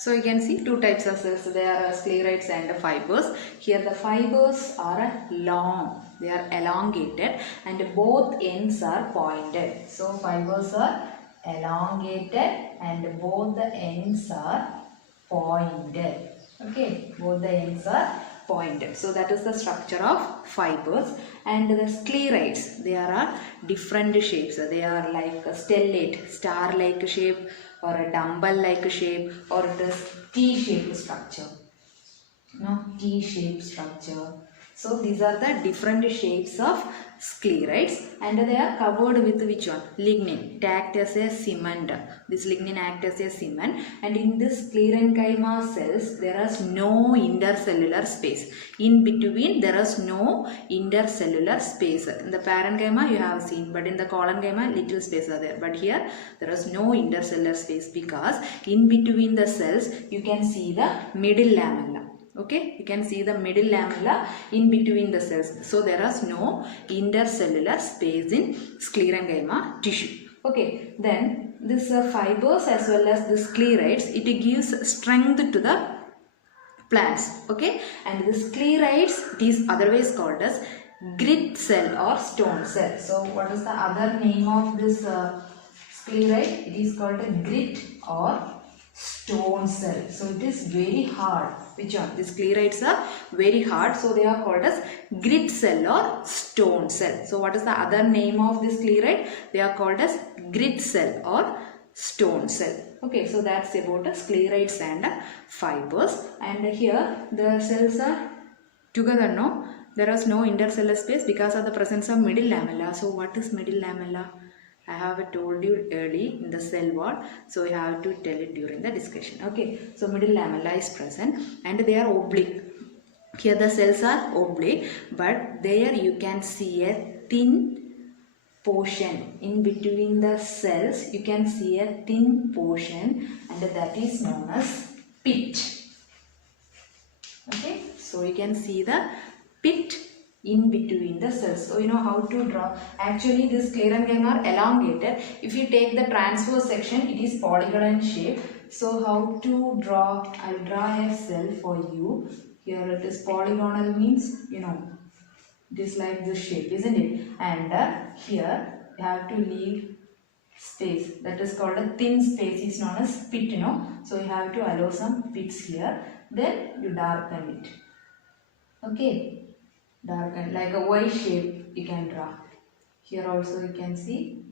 So you can see two types of cells. There are sclerites and fibers. Here the fibers are long. They are elongated and both ends are pointed. So fibers are elongated and both the ends are pointed. Okay, both the ends are pointed. So that is the structure of fibers. And the sclerites, they are different shapes. They are like a stellate, star-like shape, or a dumbbell-like shape, or it is T-shaped structure. T-shaped structure. So these are the different shapes of sclerites, and they are covered with which one? Lignin. It acts as a cement. This lignin acts as a cement, and in this sclerenchyma cells there is no intercellular space. In between there is no intercellular space. In the parenchyma you have seen, but in the collenchyma little space are there. But here there is no intercellular space because in between the cells you can see the middle lamella. Okay, you can see the middle lamella in between the cells. So there is no intercellular space in sclerenchyma tissue. Okay, then this fibers as well as the sclerites, it gives strength to the plants. Okay, and the sclerites, it is otherwise called as grit cell or stone cell. So what is the other name of this sclerite? It is called a grit or stone cell. So it is very hard. Which one? The sclerites are very hard, so they are called as grit cell or stone cell. So what is the other name of this sclerite? They are called as grit cell or stone cell. Okay, so that's about sclerites and fibers. And here the cells are together. No, there is no intercellular space because of the presence of middle lamella. So what is middle lamella? I have told you early in the cell wall, so you have to tell it during the discussion. Okay, so middle lamella is present and they are oblique. Here the cells are oblique, but there you can see a thin portion in between the cells. You can see a thin portion, and that is known as pit. Okay, so you can see the pit in between the cells. So you know how to draw. Actually this sclerenchyma are elongated. If you take the transverse section, it is polygonal in shape. So how to draw? I will draw a cell for you. Here it is polygonal, means you know it is like this shape, isn't it? And here you have to leave space, that is called a thin space, is known as pit, you know. So you have to allow some pits here, then you darken it. Okay, darken like a Y shape you can draw. Here also you can see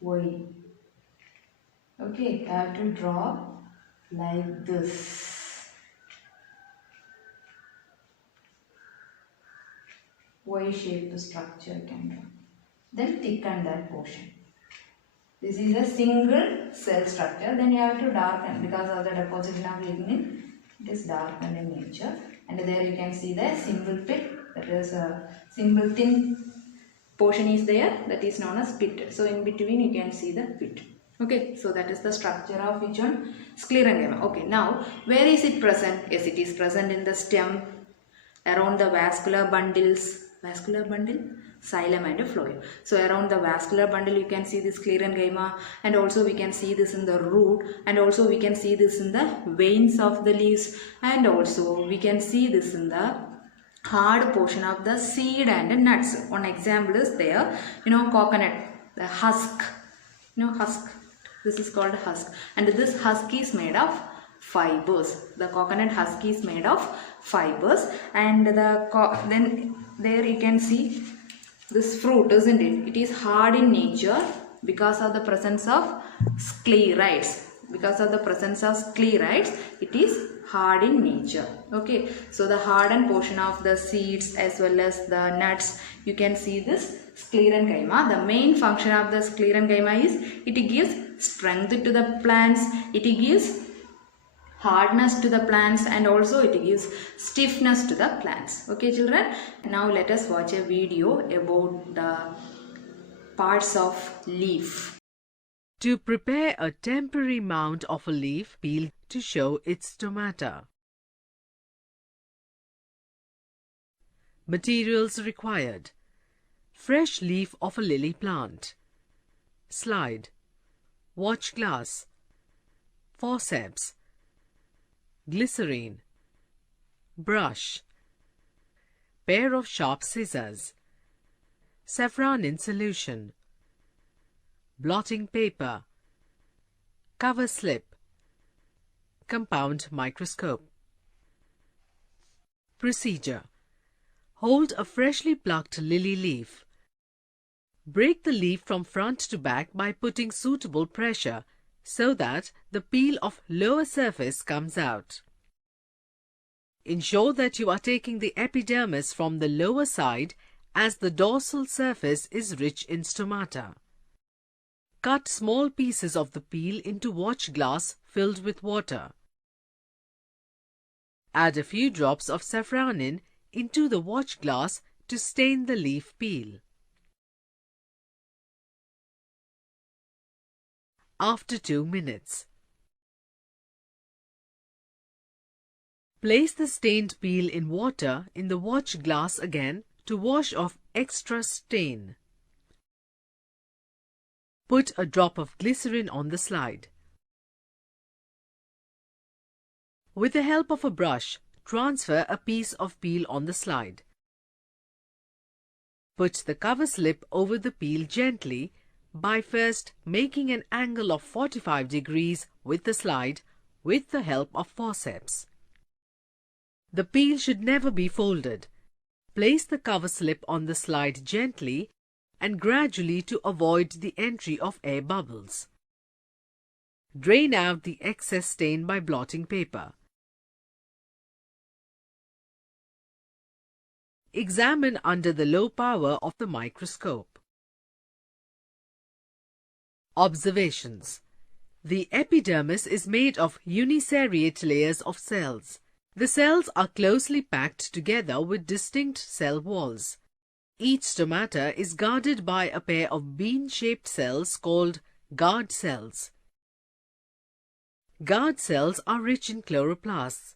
Y. Okay, you have to draw like this. Y shaped structure you can draw. Then thicken that portion. This is a single cell structure. Then you have to darken because of the deposition of lignin. It is darkened in nature. And there you can see the simple pit. That is a simple thin portion is there. That is known as pit. So in between you can see the pit. Okay. So that is the structure of which one? Sclerenchyma. Okay. Now where is it present? Yes, it is present in the stem, around the vascular bundles. Vascular bundle? Xylem and phloem. So around the vascular bundle you can see this sclerenchyma, and also we can see this in the root, and also we can see this in the veins of the leaves, and also we can see this in the hard portion of the seed and nuts. One example is there, you know, coconut, the husk, you know, husk. This is called husk, and this husk is made of fibers. The coconut husk is made of fibers, and then there you can see this fruit, isn't it? It is hard in nature because of the presence of sclerites. Because of the presence of sclerites, it is hard in nature. Okay, so the hardened portion of the seeds as well as the nuts, you can see this sclerenchyma. The main function of the sclerenchyma is it gives strength to the plants, it gives hardness to the plants, and also it gives stiffness to the plants. Okay children, now let us watch a video about the parts of leaf. To prepare a temporary mount of a leaf, peel to show its stomata. Materials required: fresh leaf of a lily plant, slide, watch glass, forceps, glycerine, brush, pair of sharp scissors, saffron in solution, blotting paper, cover slip, compound microscope. Procedure. Hold a freshly plucked lily leaf. Break the leaf from front to back by putting suitable pressure so that the peel of lower surface comes out. Ensure that you are taking the epidermis from the lower side as the dorsal surface is rich in stomata. Cut small pieces of the peel into watch glass filled with water. Add a few drops of saffronin into the watch glass to stain the leaf peel. After 2 minutes, place the stained peel in water in the watch glass again to wash off extra stain. Put a drop of glycerin on the slide. With the help of a brush, transfer a piece of peel on the slide. Put the cover slip over the peel gently by first making an angle of 45 degrees with the slide with the help of forceps. The peel should never be folded. Place the cover slip on the slide gently and gradually to avoid the entry of air bubbles. Drain out the excess stain by blotting paper. Examine under the low power of the microscope. Observations. The epidermis is made of uniseriate layers of cells. The cells are closely packed together with distinct cell walls. Each stomata is guarded by a pair of bean-shaped cells called guard cells. Guard cells are rich in chloroplasts.